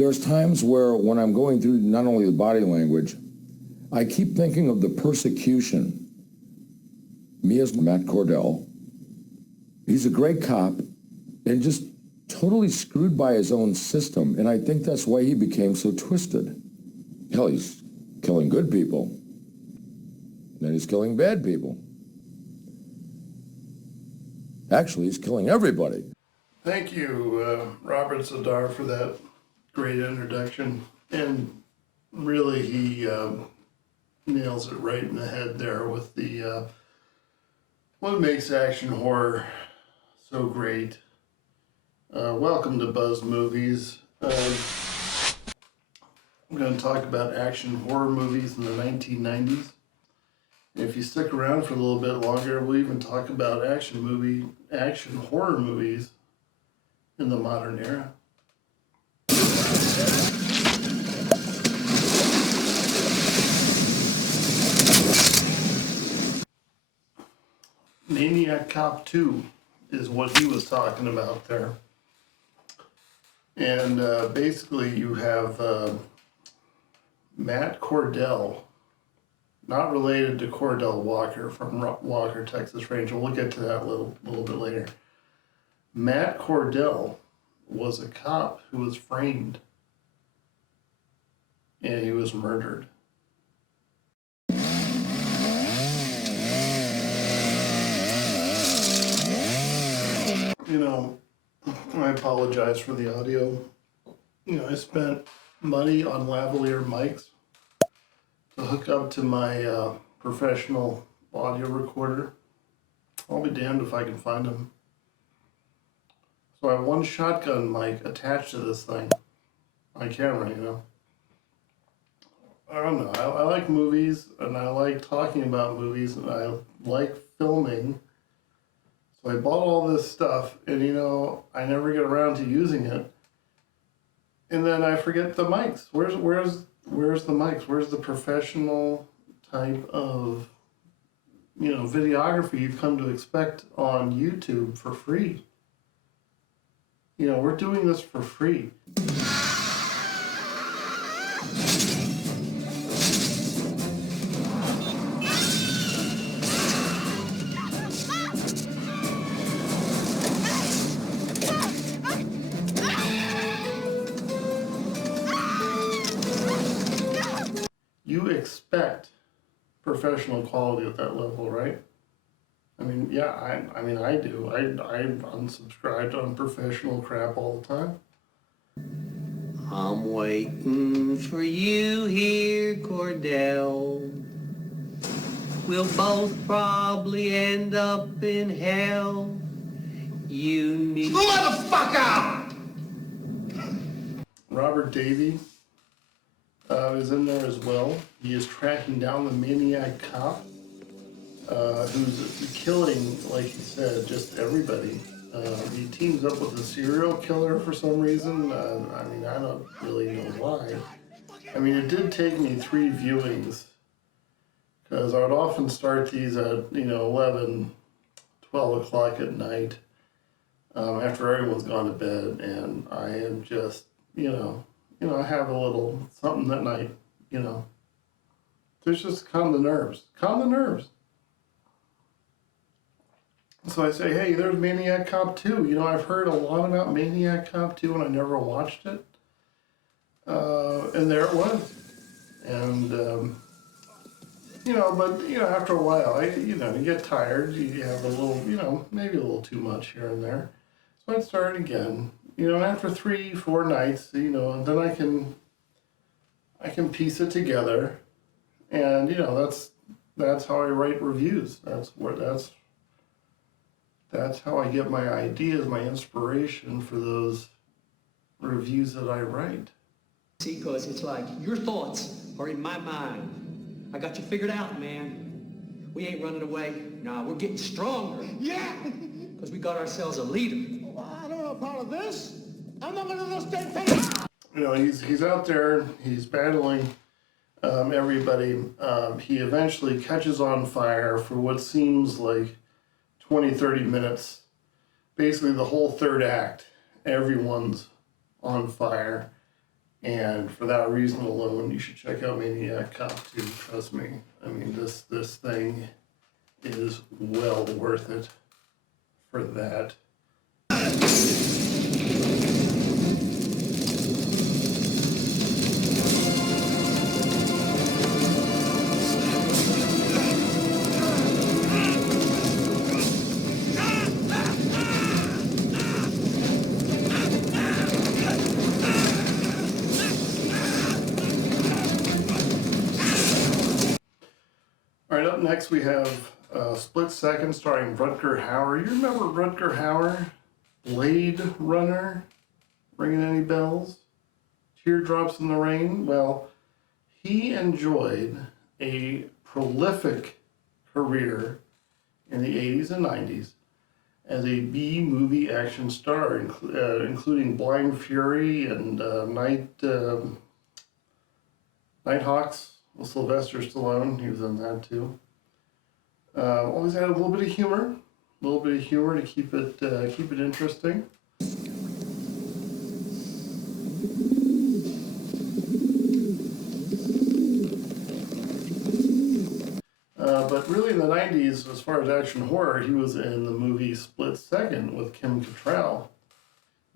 There's times where when I'm going through not only the body language, I keep thinking of the persecution. Me as Matt Cordell, he's a great cop and just totally screwed by his own system, and I think that's why he became so twisted. Hell, he's killing good people, then he's killing bad people. Actually, he's killing everybody. Thank you, Robert Zadar, for that great introduction. And really, he nails it right in the head there with the what makes action horror so great. Welcome to Buzz Movies. I'm going to talk about action horror movies in the 1990s. And if you stick around for a little bit longer, we'll even talk about action horror movies in the modern era. Maniac Cop 2 is what he was talking about there. And basically you have Matt Cordell, not related to Cordell Walker from Walker, Texas Ranger. We'll get to that a little bit later. Matt Cordell was a cop who was framed and he was murdered. You know, I apologize for the audio. You know, I spent money on lavalier mics to hook up to my professional audio recorder. I'll be damned if I can find them. So I have one shotgun mic attached to this thing, my camera, you know. I don't know, I like movies, and I like talking about movies, and I like filming. So I bought all this stuff, and you know, I never get around to using it. And then I forget the mics. Where's the mics? Where's the professional type of, you know, videography you've come to expect on YouTube for free? You know, we're doing this for free. You expect professional quality at that level, right? I mean, yeah, I do. I unsubscribe to unprofessional crap all the time. I'm waiting for you here, Cordell. We'll both probably end up in hell. You need... Motherfucker! Robert Davey is in there as well. He is tracking down the maniac cop who's killing, like he said, just everybody. He teams up with a serial killer for some reason. I mean, I don't really know why. I mean, it did take me 3 viewings because I would often start these at, you know, 11, 12 o'clock at night after everyone's gone to bed, and I am just, you know, I have a little something that night, you know. There's just calm the nerves. Calm the nerves. So I say, hey, there's Maniac Cop 2. You know, I've heard a lot about Maniac Cop 2 and I never watched it. And there it was. And, you know, but, you know, after a while, you know, you get tired. You have a little, you know, maybe a little too much here and there. So I'd start again. You know, and after 3, 4 nights, you know, and then I can piece it together. And, you know, that's how I write reviews. That's how I get my ideas, my inspiration for those reviews that I write. See, because it's like your thoughts are in my mind. I got you figured out, man. We ain't running away. Nah, we're getting stronger. Yeah! Because we got ourselves a leader. Well, I don't know part of this. I'm not gonna understand things. You know, he's out there, he's battling everybody. He eventually catches on fire for what seems like 20, 30 minutes. Basically the whole third act, everyone's on fire. And for that reason alone, you should check out Maniac Cop 2. Trust me. I mean, this thing is well worth it for that. All right, up next we have Split Second starring Rutger Hauer. You remember Rutger Hauer? Blade Runner? Ringing any bells? Teardrops in the Rain? Well, he enjoyed a prolific career in the 80s and 90s as a B-movie action star, including Blind Fury and Nighthawks with Sylvester Stallone. He was in that too. Always had a little bit of humor to keep it interesting. But really in the 90s, as far as action horror, he was in the movie Split Second with Kim Cattrall.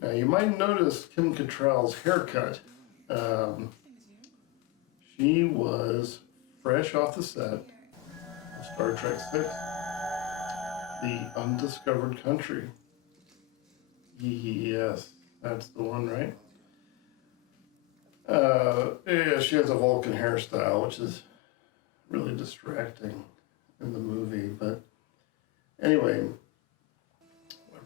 Now you might notice Kim Cattrall's haircut. She was fresh off the set of Star Trek VI, The Undiscovered Country. Yes, that's the one, right? Yeah, she has a Vulcan hairstyle, which is really distracting in the movie. But anyway,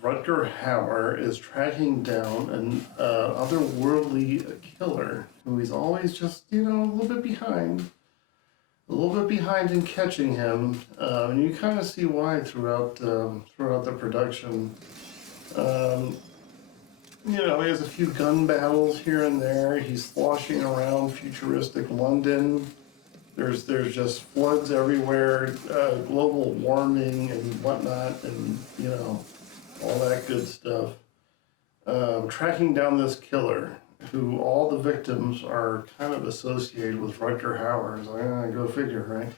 Rutger Hauer is tracking down an otherworldly killer who he's always just, a little bit behind in catching him. And you kind of see why throughout the production. He has a few gun battles here and there. He's sloshing around futuristic London. There's just floods everywhere, global warming and whatnot, and all that good stuff. Tracking down this killer, who all the victims are kind of associated with Rutger Hauer. It's like, go figure, right?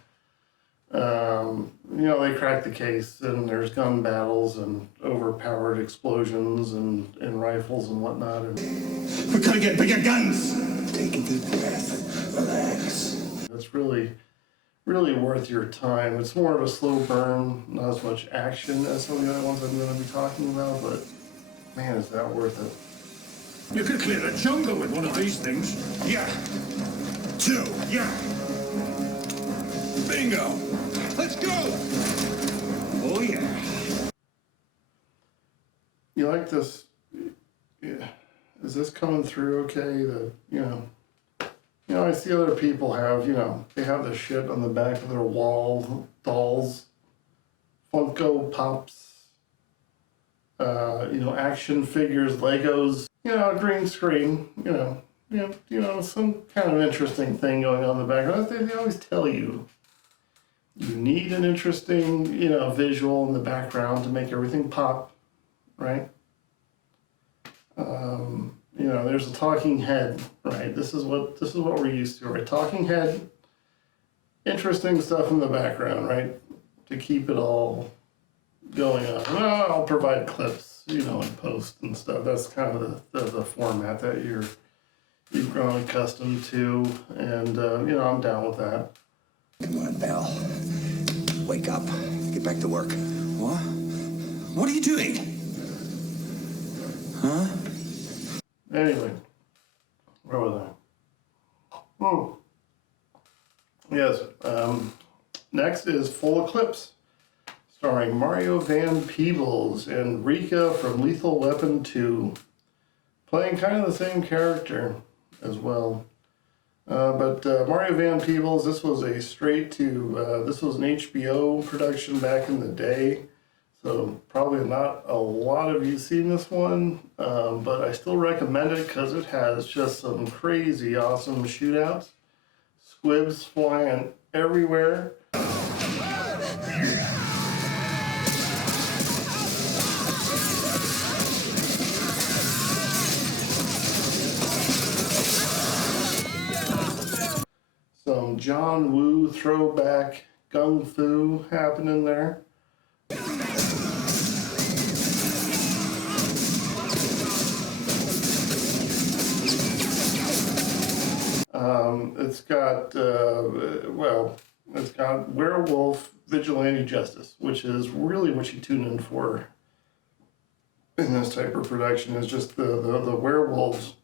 They crack the case, and there's gun battles and overpowered explosions and rifles and whatnot. We're gonna get bigger guns! Take a deep breath. Relax. It's really, really worth your time. It's more of a slow burn, not as much action as some of the other ones I'm going to be talking about, but man, is that worth it. You could clear a jungle with one of these things. Yeah. 2. Yeah. Bingo. Let's go. Oh, yeah. You like this? Yeah. Is this coming through okay? I see other people have, they have the shit on the back of their wall, dolls, Funko Pops, action figures, Legos, a green screen, some kind of interesting thing going on in the background. They always tell you need an interesting, visual in the background to make everything pop, right? There's a talking head, right? This is what we're used to, right? Talking head, interesting stuff in the background, right? To keep it all going on. I'll provide clips, in post and stuff. That's kind of the format that you've grown accustomed to, and I'm down with that. Come on, pal. Wake up. Get back to work. What? What are you doing? Huh? Anyway, where was I? Yes. Next is Full Eclipse, starring Mario Van Peebles and Rika from Lethal Weapon 2, playing kind of the same character as well. But Mario Van Peebles, this was an HBO production back in the day. So probably not a lot of you seen this one, but I still recommend it because it has just some crazy awesome shootouts. Squibs flying everywhere. some John Woo throwback gung fu happening there. It's got, it's got werewolf vigilante justice, which is really what you tune in for in this type of production, is just the werewolves,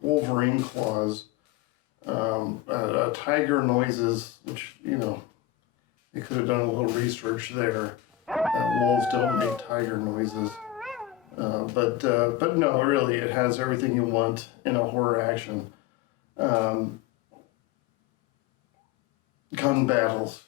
Wolverine claws, tiger noises, which, you know, they could have done a little research there. Wolves don't make tiger noises. But no, really, it has everything you want in a horror action. Gun battles.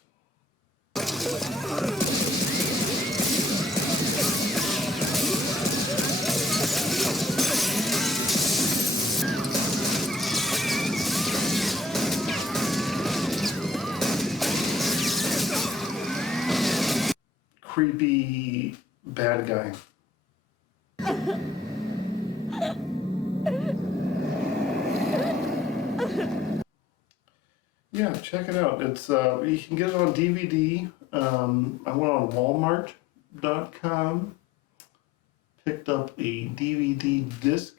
Creepy bad guy. Yeah, check it out. It's you can get it on DVD. I went on Walmart.com, picked up a DVD disc.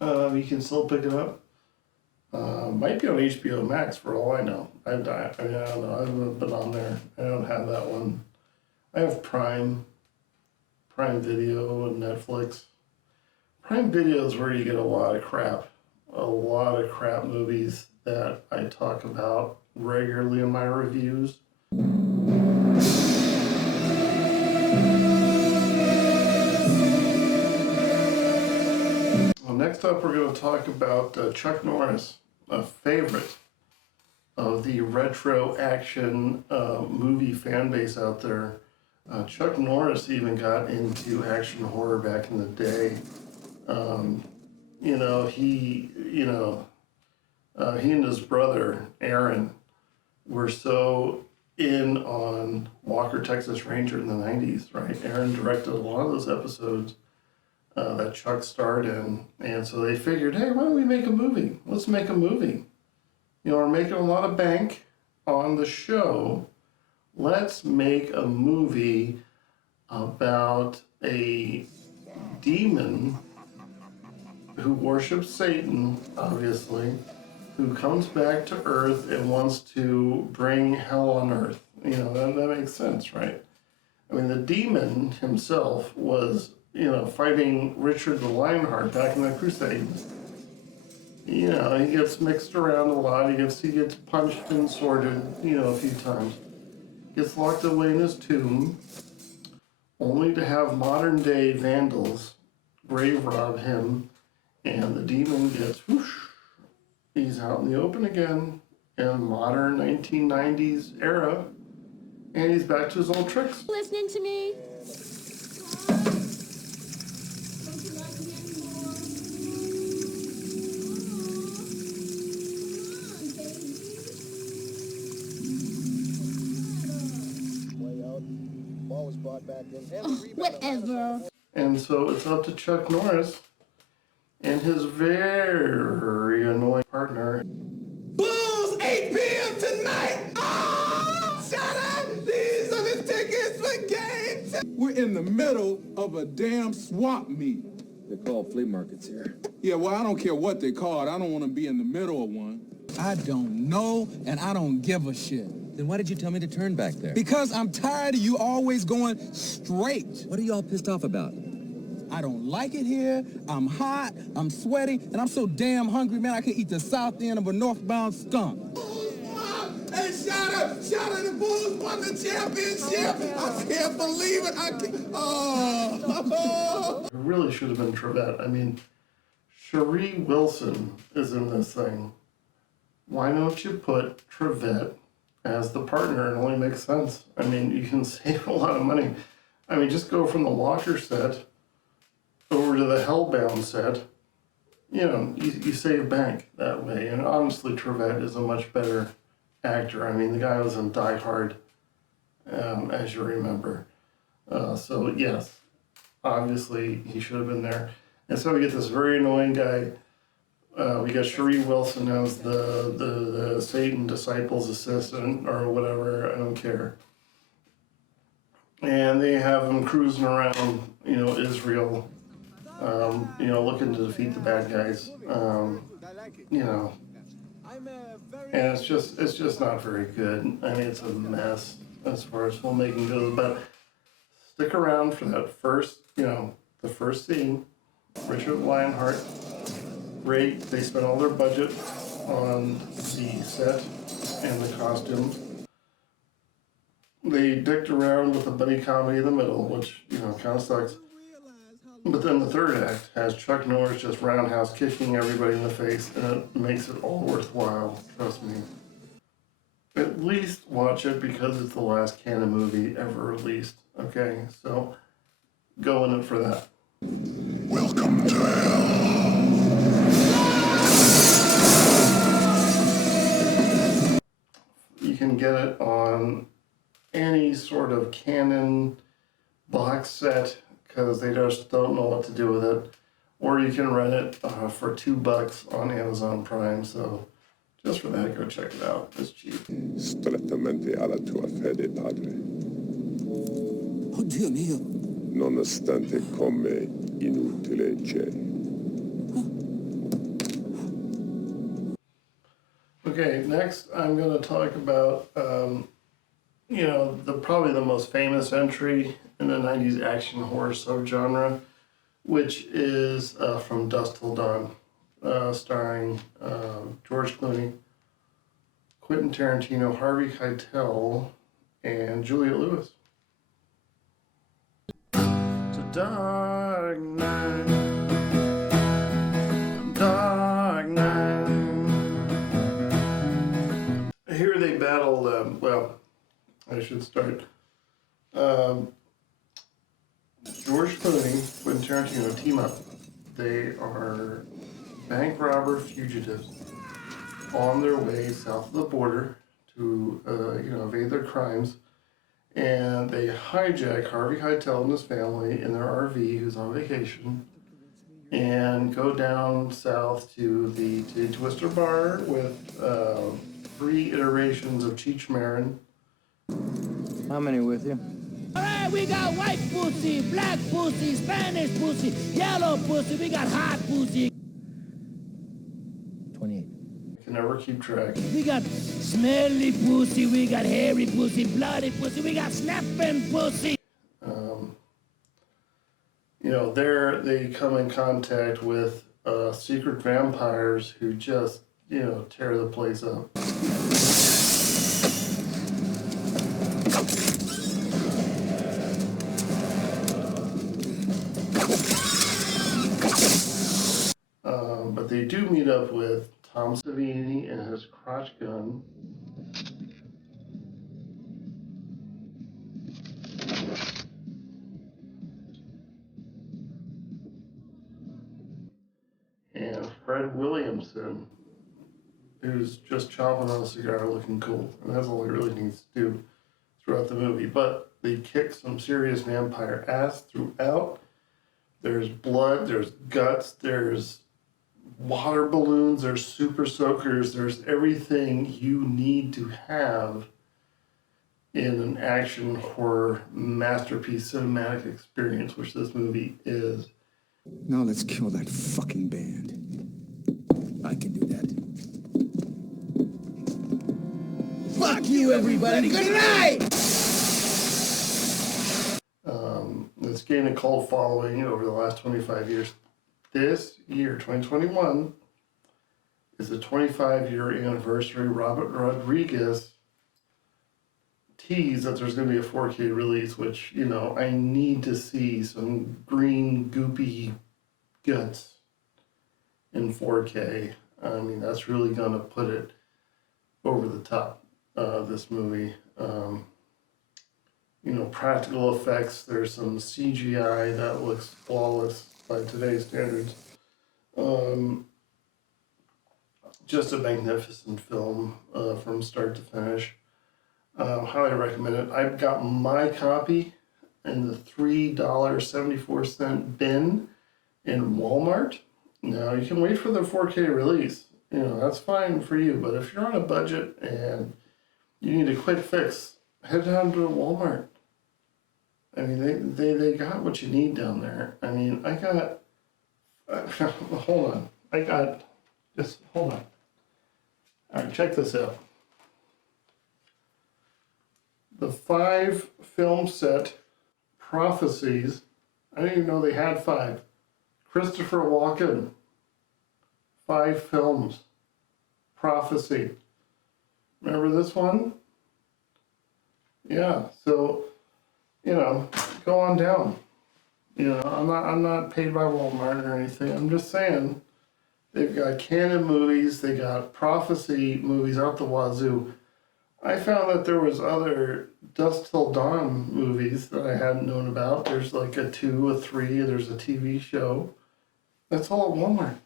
You can still pick it up. Might be on HBO Max for all I know. I don't know. I haven't been on there. I don't have that one. I have Prime Video, and Netflix. Prime Video is where you get a lot of crap movies that I talk about regularly in my reviews. Well, next up, we're going to talk about Chuck Norris, a favorite of the retro action movie fan base out there. Chuck Norris even got into action horror back in the day. He and his brother, Aaron, were so in on Walker, Texas Ranger in the 90s, right? Aaron directed a lot of those episodes that Chuck starred in. And so they figured, hey, why don't we make a movie? Let's make a movie. You know, we're making a lot of bank on the show. Let's make a movie about a demon who worships Satan, obviously, who comes back to Earth and wants to bring hell on Earth. You know, that makes sense, right? I mean, the demon himself was, fighting Richard the Lionheart back in the Crusades. You know, he gets mixed around a lot. He gets punched and sworded, a few times. Gets locked away in his tomb, only to have modern-day vandals grave rob him, and the demon gets whoosh. He's out in the open again in modern 1990s era, and he's back to his old tricks. Listening to me? Whatever. And so it's up to Chuck Norris and his very annoying partner. Bulls, 8 p.m. tonight! Oh, shut up! These are the tickets for game time! We're in the middle of a damn swap meet. They're called flea markets here. Yeah, well, I don't care what they call it. I don't want to be in the middle of one. I don't know, and I don't give a shit. Then why did you tell me to turn back there? Because I'm tired of you always going straight. What are you all pissed off about? I don't like it here. I'm hot, I'm sweaty, and I'm so damn hungry, man, I can eat the south end of a northbound skunk. Hey, shout out, the Bulls won the championship. I can't believe it. It really should have been Trevette. I mean, Cherie Wilson is in this thing. Why don't you put Trevette as the partner? It only makes sense. I mean, you can save a lot of money. I mean, just go from the Walker set over to the Hellbound set. You save bank that way. And honestly, Trevette is a much better actor. I mean, the guy was in Die Hard, as you remember. So yes, obviously he should have been there. And so we get this very annoying guy We got Cherie Wilson as the Satan disciples assistant or whatever. I don't care. And they have him cruising around, Israel, looking to defeat the bad guys. And it's just not very good. I mean, it's a mess as far as filmmaking goes. But stick around for that first, the first scene. Richard Lionheart. Great. They spent all their budget on the set and the costumes. They dicked around with a buddy comedy in the middle, which, kind of sucks. But then the third act has Chuck Norris just roundhouse kicking everybody in the face, and it makes it all worthwhile, trust me. At least watch it because it's the last canon movie ever released, okay? So, go in it for that. Welcome to hell. You can get it on any sort of canon box set because they just don't know what to do with it. Or you can rent it for $2 on Amazon Prime. So just for that, go check it out. It's cheap. Strettamente alla tua fede, padre. Oh, Dio mio. Nonostante come inutile c'è. Okay, next I'm going to talk about, probably the most famous entry in the 90s action horror subgenre, which is From Dusk Till Dawn, starring George Clooney, Quentin Tarantino, Harvey Keitel, and Juliette Lewis. It's a dark night, dark night. Here they battle, I should start. George Clooney, Quentin Tarantino team up. They are bank robber fugitives on their way south of the border to, evade their crimes. And they hijack Harvey Keitel and his family in their RV, who's on vacation, and go down south to the Twister Bar with 3 iterations of Cheech Marin. How many with you? All right, we got white pussy, black pussy, Spanish pussy, yellow pussy, we got hot pussy. 28. Can never keep track. We got smelly pussy, we got hairy pussy, bloody pussy, we got snapping pussy. They come in contact with secret vampires who just, tear the place up. But they do meet up with Tom Savini and his crotch gun. And Fred Williamson, who's just chomping on a cigar looking cool. And that's all he really needs to do throughout the movie. But they kick some serious vampire ass throughout. There's blood, there's guts, there's water balloons, there's super soakers, there's everything you need to have in an action horror masterpiece cinematic experience, which this movie is. Now let's kill that fucking band. I can do that. Fuck you, everybody. Good night. It's gained a cult following over the last 25 years. This year, 2021, is the 25-year anniversary. Robert Rodriguez teased that there's going to be a 4K release, which, I need to see some green, goopy guts in 4K. I mean, that's really going to put it over the top, this movie. Practical effects. There's some CGI that looks flawless by today's standards. Just a magnificent film from start to finish. Highly recommend it. I've got my copy in the $3.74 bin in Walmart. Now, you can wait for the 4K release. You know, that's fine for you. But if you're on a budget and you need a quick fix, head down to Walmart. I mean, they got what you need down there. I mean, I got... hold on. Hold on. All right, check this out. The 5 film set Prophecies. I didn't even know they had 5. Christopher Walken. 5 films. Prophecy. Remember this one? Yeah, so, you know, go on down. You know, I'm not paid by Walmart or anything. I'm just saying they've got canon movies, they got prophecy movies out the wazoo. I found that there was other Dusk Till Dawn movies that I hadn't known about. There's like a 2, a 3, there's a TV show. That's all at Walmart.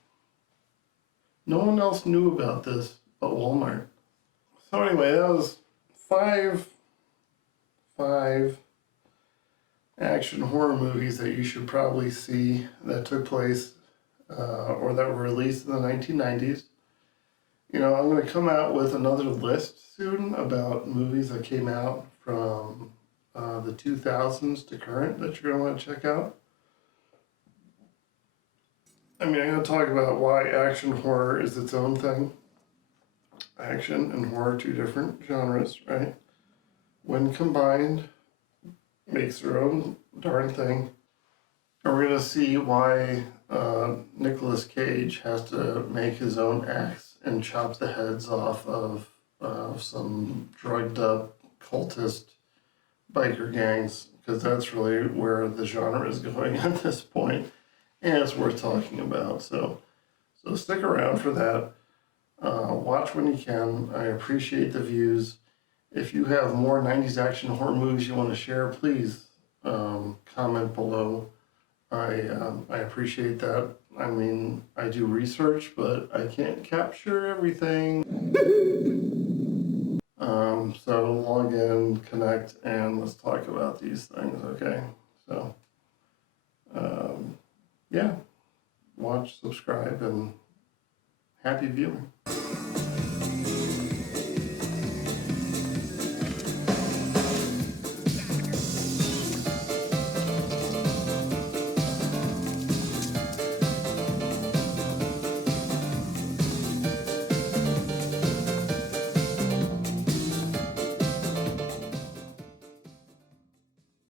No one else knew about this but Walmart. So anyway, that was 5 action horror movies that you should probably see that took place or that were released in the 1990s. You know, I'm going to come out with another list soon about movies that came out from the 2000s to current that you're going to want to check out. I mean, I'm going to talk about why action horror is its own thing. Action and horror, 2 different genres, right? When combined, makes their own darn thing. And we're going to see why Nicolas Cage has to make his own axe and chop the heads off of some drugged up cultist biker gangs, because that's really where the genre is going at this point, and it's worth talking about. So stick around for that. Watch when you can. I appreciate the views. If you have more 90s action horror movies you want to share, please comment below. I appreciate that. I mean, I do research, but I can't capture everything. So log in, connect, and let's talk about these things, okay? So, yeah, watch, subscribe, and happy viewing.